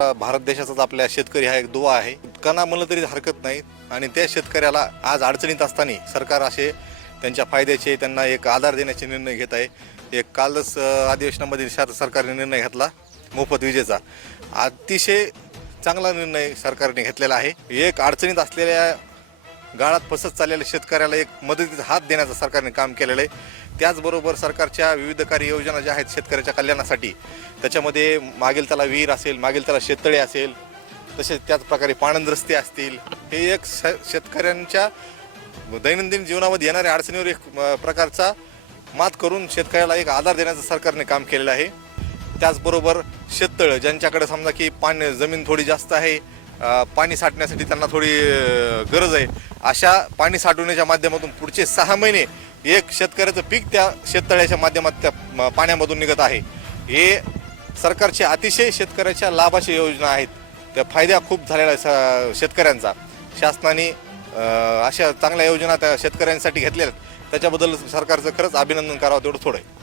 भारत देशाचाच आपल्या शेतकरी हा एक दुवा आहे. कणा म्हणलं तरी हरकत नाही. आणि त्या शेतकऱ्याला आज अडचणीत असताना सरकार असे त्यांच्या फायद्याचे त्यांना एक आधार देण्याचे निर्णय घेत आहे. एक कालच अधिवेशनामध्ये सरकारने निर्णय घेतला मोफत विजेचा. अतिशय चांगला निर्णय सरकारने घेतलेला आहे. एक अडचणीत असलेल्या गाळात फसत चाललेल्या शेतकऱ्याला एक मदतीचा हात देण्याचं सरकारने काम केलेलं आहे. त्याचबरोबर सरकारच्या विविध कार्य योजना ज्या आहेत शेतकऱ्याच्या कल्याणासाठी त्याच्यामध्ये मागील त्याला विहीर असेल मागील त्याला शेततळे असेल तसेच त्याच प्रकारे पाणंद रस्ते असतील हे एक श शेतकऱ्यांच्या दैनंदिन जीवनामध्ये येणाऱ्या अडचणीवर एक प्रकारचा मात करून शेतकऱ्याला एक आधार देण्याचं सरकारने काम केलेलं आहे. त्याचबरोबर शेततळं ज्यांच्याकडे समजा की पाणी जमीन थोडी जास्त आहे पाणी साठण्यासाठी त्यांना थोडी गरज आहे. अशा पाणी साठवण्याच्या माध्यमातून पुढचे सहा महिने एक शेतकऱ्याचं पीक त्या शेततळ्याच्या माध्यमात त्या पाण्यामधून निघत आहे. हे सरकारचे अतिशय शेतकऱ्याच्या लाभाच्या योजना आहेत. त्या फायदा खूप झालेला आहे स- शेतकऱ्यांचा. शासनाने अशा चांगल्या योजना त्या शेतकऱ्यांसाठी घेतलेल्या आहेत. त्याच्याबद्दल सरकारचं खरंच अभिनंदन करावं तेवढं थोडं आहे.